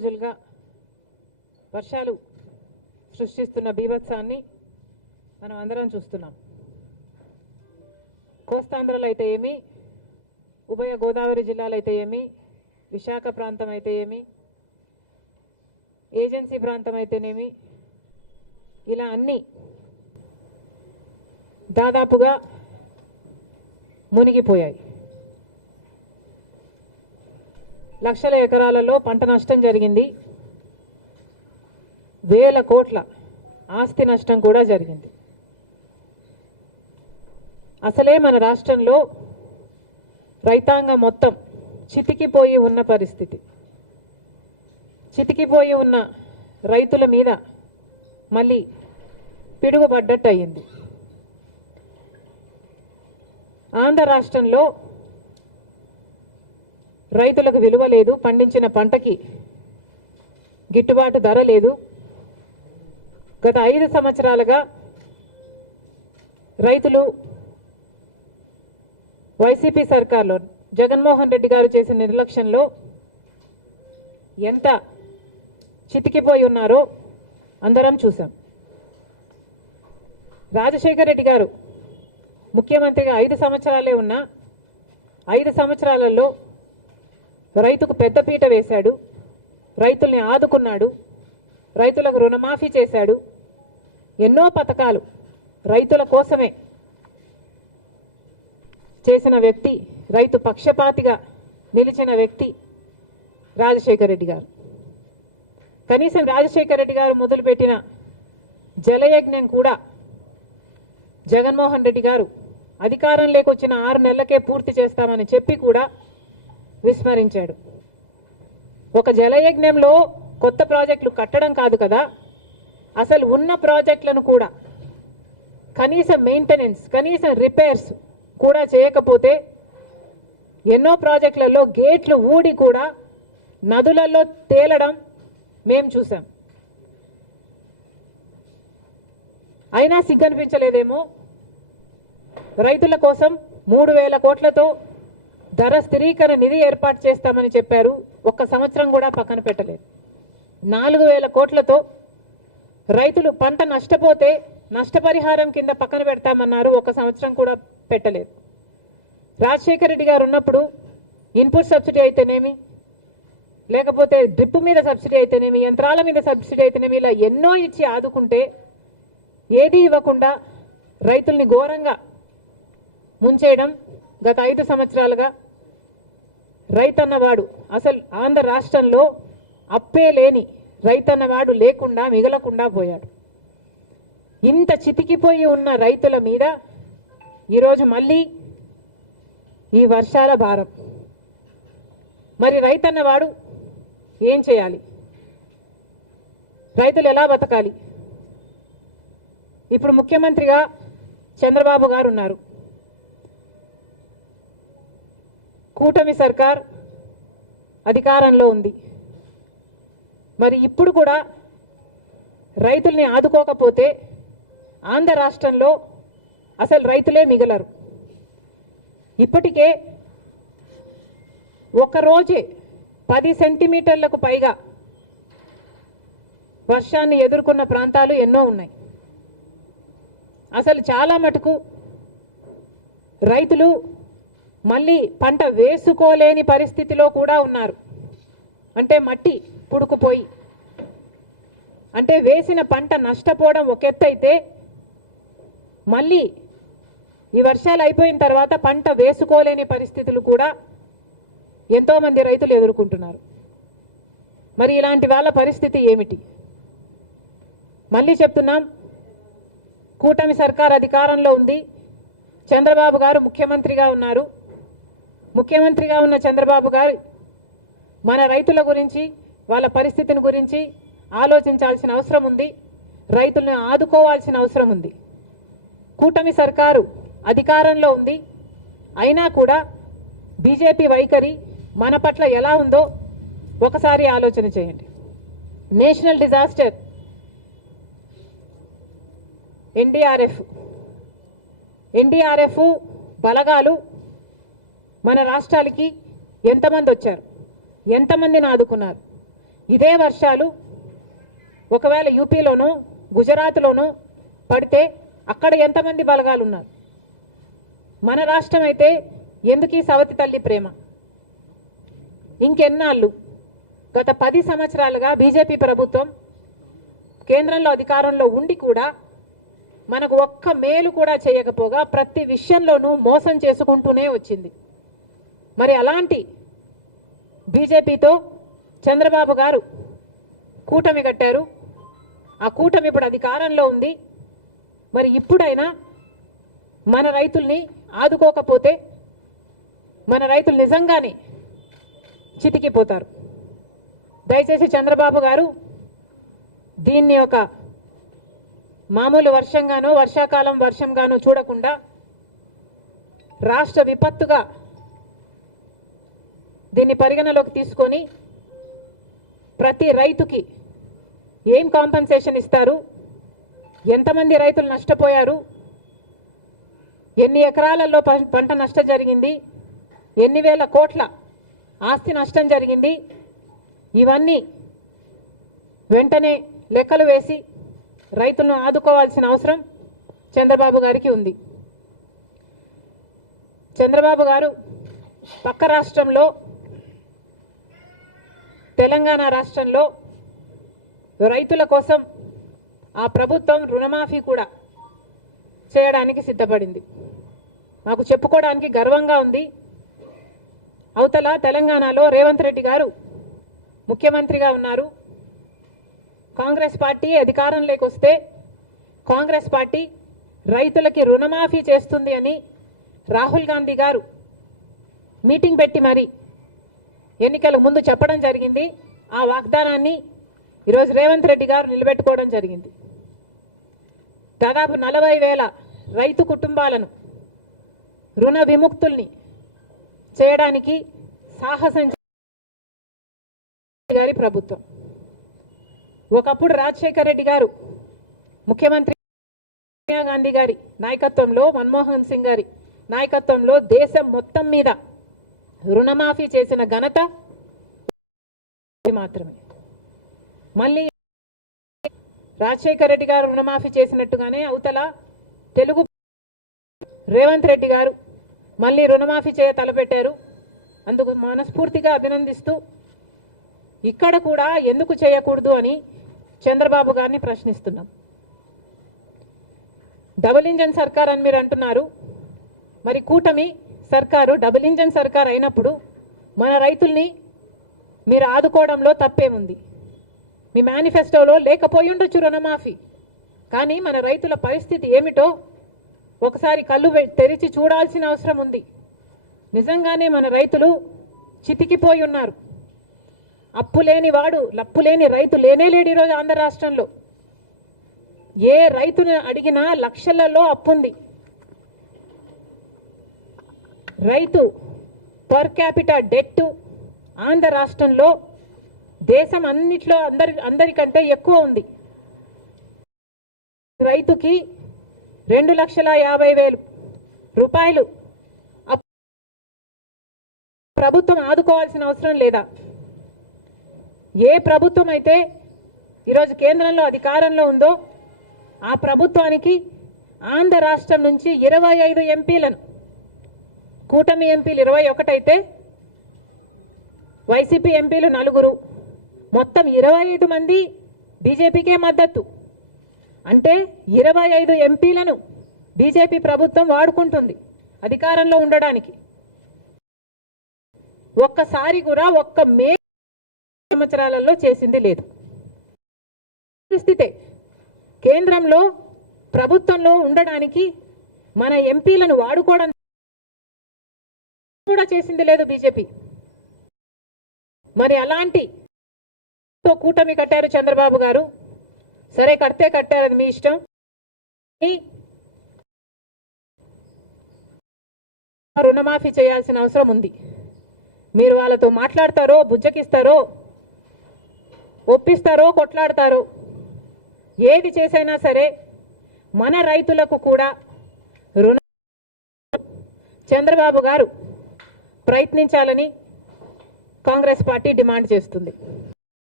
రోజులుగా వర్షాలు సృష్టిస్తున్న బీభత్సాన్ని మనం అందరం చూస్తున్నాం. కోస్తాంధ్రలో అయితే ఏమి, ఉభయ గోదావరి జిల్లాలు అయితే ఏమి, విశాఖ ప్రాంతం అయితే ఏమి, ఏజెన్సీ ప్రాంతం అయితేనేమి, ఇలా అన్నీ దాదాపుగా మునిగిపోయాయి. లక్షల ఎకరాలలో పంట నష్టం జరిగింది. వేల కోట్ల ఆస్తి నష్టం కూడా జరిగింది. అసలే మన రాష్ట్రంలో రైతాంగం మొత్తం చితికిపోయి ఉన్న పరిస్థితి. చితికిపోయి ఉన్న రైతుల మీద మళ్ళీ పిడుగుపడ్డట్టు అయ్యింది. ఆంధ్ర రాష్ట్రంలో రైతులకు విలువ లేదు, పండించిన పంటకి గిట్టుబాటు ధర లేదు. గత 5 సంవత్సరాలుగా రైతులు వైసీపీ సర్కార్లో జగన్మోహన్ రెడ్డి గారు చేసిన నిర్లక్ష్యంలో ఎంత చితికిపోయి ఉన్నారో అందరం చూసాం. రాజశేఖర రెడ్డి గారు ముఖ్యమంత్రిగా 5 సంవత్సరాలే ఉన్నా 5 సంవత్సరాలలో రైతుకు పెద్దపీట వేశాడు, రైతుల్ని ఆదుకున్నాడు, రైతులకు రుణమాఫీ చేశాడు. ఎన్నో పథకాలు రైతుల కోసమే చేసిన వ్యక్తి, రైతు పక్షపాతిగా నిలిచిన వ్యక్తి రాజశేఖర రెడ్డి గారు. కనీసం రాజశేఖర రెడ్డి గారు మొదలుపెట్టిన జలయజ్ఞం కూడా జగన్మోహన్ రెడ్డి గారు అధికారంలోకి వచ్చిన 6 నెలలకే పూర్తి చేస్తామని చెప్పి కూడా విస్మరించాడు. ఒక జలయజ్ఞంలో కొత్త ప్రాజెక్టులు కట్టడం కాదు కదా, అసలు ఉన్న ప్రాజెక్టులను కూడా కనీసం మెయింటెనెన్స్, కనీసం రిపేర్స్ కూడా చేయకపోతే ఎన్నో ప్రాజెక్టులలో గేట్లు ఊడి కూడా నదులలో తేలడం మేం చూసాం. అయినా సిగ్గనిపించలేదేమో. రైతుల కోసం 3,000 కోట్లతో ధర స్థిరీకరణ నిధి ఏర్పాటు చేస్తామని చెప్పారు. 1 సంవత్సరం కూడా పక్కన పెట్టలేదు. 4,000 కోట్లతో రైతులు పంట నష్టపోతే నష్టపరిహారం కింద పక్కన పెడతామన్నారు. 1 సంవత్సరం కూడా పెట్టలేదు. రాజశేఖర రెడ్డి గారు ఉన్నప్పుడు ఇన్పుట్ సబ్సిడీ అయితేనేమి, లేకపోతే డ్రిప్ మీద సబ్సిడీ అయితేనేమి, యంత్రాల మీద సబ్సిడీ అయితేనేమి, ఇలా ఎన్నో ఇచ్చి ఆదుకుంటే ఏది ఇవ్వకుండా రైతుల్ని ఘోరంగా ముంచేయడం గత 5 సంవత్సరాలుగా. రైతన్నవాడు అసలు ఆంధ్ర రాష్ట్రంలో అప్పే లేని రైతన్నవాడు లేకుండా మిగలకుండా పోయాడు. ఇంత చితికిపోయి ఉన్న రైతుల మీద ఈరోజు మళ్ళీ ఈ వర్షాల భారం. మరి రైతన్నవాడు ఏం చేయాలి? రైతులు ఎలా బతకాలి? ఇప్పుడు ముఖ్యమంత్రిగా చంద్రబాబు గారు ఉన్నారు. కూటమి సర్కార్ అధికారంలో ఉంది. మరి ఇప్పుడు కూడా రైతుల్ని ఆదుకోకపోతే ఆంధ్ర రాష్ట్రంలో అసలు రైతులే మిగలరు. ఇప్పటికే ఒకరోజే 10 సెంటీమీటర్లకు పైగా వర్షాన్ని ఎదుర్కొన్న ప్రాంతాలు ఎన్నో ఉన్నాయి. అసలు చాలా మటుకు రైతులు మళ్ళీ పంట వేసుకోలేని పరిస్థితిలో కూడా ఉన్నారు. అంటే మట్టి పుడుకుపోయి, అంటే వేసిన పంట నష్టపోవడం ఒక ఎత్తు అయితే, మళ్ళీ ఈ వర్షాలు అయిపోయిన తర్వాత పంట వేసుకోలేని పరిస్థితులు కూడా ఎంతోమంది రైతులు ఎదుర్కొంటున్నారు. మరి ఇలాంటి వాళ్ళ పరిస్థితి ఏమిటి? మళ్ళీ చెప్తున్నాం, కూటమి సర్కార్ అధికారంలో ఉంది. చంద్రబాబు గారు ముఖ్యమంత్రిగా ఉన్నారు. ముఖ్యమంత్రిగా ఉన్న చంద్రబాబు గారు మన రైతుల గురించి, వాళ్ళ పరిస్థితిని గురించి ఆలోచించాల్సిన అవసరం ఉంది. రైతులను ఆదుకోవాల్సిన అవసరం ఉంది. కూటమి సర్కారు అధికారంలో ఉంది. అయినా కూడా బీజేపీ వైఖరి మన పట్ల ఎలా ఉందో ఒకసారి ఆలోచన చేయండి. నేషనల్ డిజాస్టర్ ఎన్డీఆర్ఎఫ్ బలగాలు మన రాష్ట్రాలకి ఎంతమంది వచ్చారు? ఎంతమందిని ఆదుకున్నారు? ఇదే వర్షాలు ఒకవేళ యూపీలోనూ గుజరాత్లోనూ పడితే అక్కడ ఎంతమంది బలగాలు ఉన్నారు? మన రాష్ట్రం అయితే ఎందుకు ఈ సవతి తల్లి ప్రేమ? ఇంకెన్నాళ్ళు? గత 10 సంవత్సరాలుగా బీజేపీ ప్రభుత్వం కేంద్రంలో అధికారంలో ఉండి కూడా మనకు ఒక్క మేలు కూడా చేయకపోగా ప్రతి విషయంలోనూ మోసం చేసుకుంటూనే వచ్చింది. మరి అలాంటి బీజేపీతో చంద్రబాబు గారు కూటమి కట్టారు. ఆ కూటమి ఇప్పుడు అధికారంలో ఉంది. మరి ఇప్పుడైనా మన రైతుల్ని ఆదుకోకపోతే మన రైతులు నిజంగానే చితికిపోతారు. దయచేసి చంద్రబాబు గారు దీన్ని ఒక మామూలు వర్షంగానో వర్షాకాలం వర్షంగానో చూడకుండా రాష్ట్ర విపత్తుగా దీన్ని పరిగణలోకి తీసుకొని ప్రతి రైతుకి ఏం కాంపెన్సేషన్ ఇస్తారు, ఎంతమంది రైతులు నష్టపోయారు, ఎన్ని ఎకరాలలో పంట నష్టం జరిగింది, ఎన్ని వేల కోట్ల ఆస్తి నష్టం జరిగింది, ఇవన్నీ వెంటనే లెక్కలు వేసి రైతులను ఆదుకోవాల్సిన అవసరం చంద్రబాబు గారికి ఉంది. చంద్రబాబు గారు పక్క రాష్ట్రంలో తెలంగాణ రాష్ట్రంలో రైతుల కోసం ఆ ప్రభుత్వం రుణమాఫీ కూడా చేయడానికి సిద్ధపడింది. మాకు చెప్పుకోవడానికి గర్వంగా ఉంది. అవతల తెలంగాణలో రేవంత్ రెడ్డి గారు ముఖ్యమంత్రిగా ఉన్నారు. కాంగ్రెస్ పార్టీ అధికారంలోకి వస్తే కాంగ్రెస్ పార్టీ రైతులకి రుణమాఫీ చేస్తుంది అని రాహుల్ గాంధీ గారు మీటింగ్ పెట్టి మరి ఎన్నికల ముందు చెప్పడం జరిగింది. ఆ వాగ్దానాన్ని ఈరోజు రేవంత్ రెడ్డి గారు నిలబెట్టుకోవడం జరిగింది. దాదాపు 40,000 రైతు కుటుంబాలను రుణ విముక్తుల్ని చేయడానికి సాహసం గారి ప్రభుత్వం. ఒకప్పుడు రాజశేఖర్ రెడ్డి గారు ముఖ్యమంత్రి, సోనియా గాంధీ గారి నాయకత్వంలో, మన్మోహన్ సింగ్ గారి నాయకత్వంలో దేశం మొత్తం మీద రుణమాఫీ చేసిన ఘనత మాత్రమే. మళ్ళీ రాజశేఖర్ రెడ్డి గారు రుణమాఫీ చేసినట్టుగానే అవతల తెలుగు రేవంత్ రెడ్డి గారు మళ్ళీ రుణమాఫీ చేయ తలపెట్టారు. అందుకు మనస్ఫూర్తిగా అభినందిస్తూ ఇక్కడ కూడా ఎందుకు చేయకూడదు అని చంద్రబాబు గారిని ప్రశ్నిస్తున్నాం. డబుల్ ఇంజన్ సర్కార్ అని మీరు అంటున్నారు. మరి కూటమి సర్కారు డబుల్ ఇంజన్ సర్కార్ అయినప్పుడు మన రైతుల్ని మీరు ఆదుకోవడంలో తప్పేముంది? మీ మేనిఫెస్టోలో లేకపోయి ఉండొచ్చు రుణమాఫీ, కానీ మన రైతుల పరిస్థితి ఏమిటో ఒకసారి కళ్ళు తెరిచి చూడాల్సిన అవసరం ఉంది. నిజంగానే మన రైతులు చితికిపోయి ఉన్నారు. అప్పులేని వాడు లప్పులేని రైతు లేనే లేడు ఈరోజు ఆంధ్ర రాష్ట్రంలో. ఏ రైతుని అడిగినా లక్షలలో అప్పుంది. రైతు పర్ క్యాపిటా డెట్ ఆంధ్ర రాష్ట్రంలో దేశం అన్నిట్లో అందరికంటే ఎక్కువ ఉంది. రైతుకి 2,50,000 రూపాయలు ప్రభుత్వం ఆదుకోవాల్సిన అవసరం లేదా? ఏ ప్రభుత్వం అయితే ఈరోజు కేంద్రంలో అధికారంలో ఉందో ఆ ప్రభుత్వానికి ఆంధ్ర రాష్ట్రం నుంచి 25 ఎంపీలను, కూటమి ఎంపీలు 21 అయితే వైసీపీ ఎంపీలు 4, మొత్తం 25 మంది బీజేపీకే మద్దతు. అంటే 25 ఎంపీలను బీజేపీ ప్రభుత్వం వాడుకుంటుంది అధికారంలో ఉండడానికి. ఒక్కసారి కూడా ఒక్క సంవత్సరాలలో చేసింది లేదు. పరిస్థితే కేంద్రంలో ప్రభుత్వంలో ఉండడానికి మన ఎంపీలను వాడుకోవడం కూడా చేసింది లేదు బీజేపీ. మరి అలాంటి కూటమి కట్టారు చంద్రబాబు గారు. సరే, కడితే కట్టారు, అది మీ ఇష్టం. రుణమాఫీ చేయాల్సిన అవసరం ఉంది. మీరు వాళ్ళతో మాట్లాడతారో, బుజ్జకిస్తారో, ఒప్పిస్తారో, కొట్లాడతారో, ఏది చేసైనా సరే మన రైతులకు కూడా రుణ చంద్రబాబు గారు ప్రయత్నించాలని కాంగ్రెస్ పార్టీ డిమాండ్ చేస్తుంది.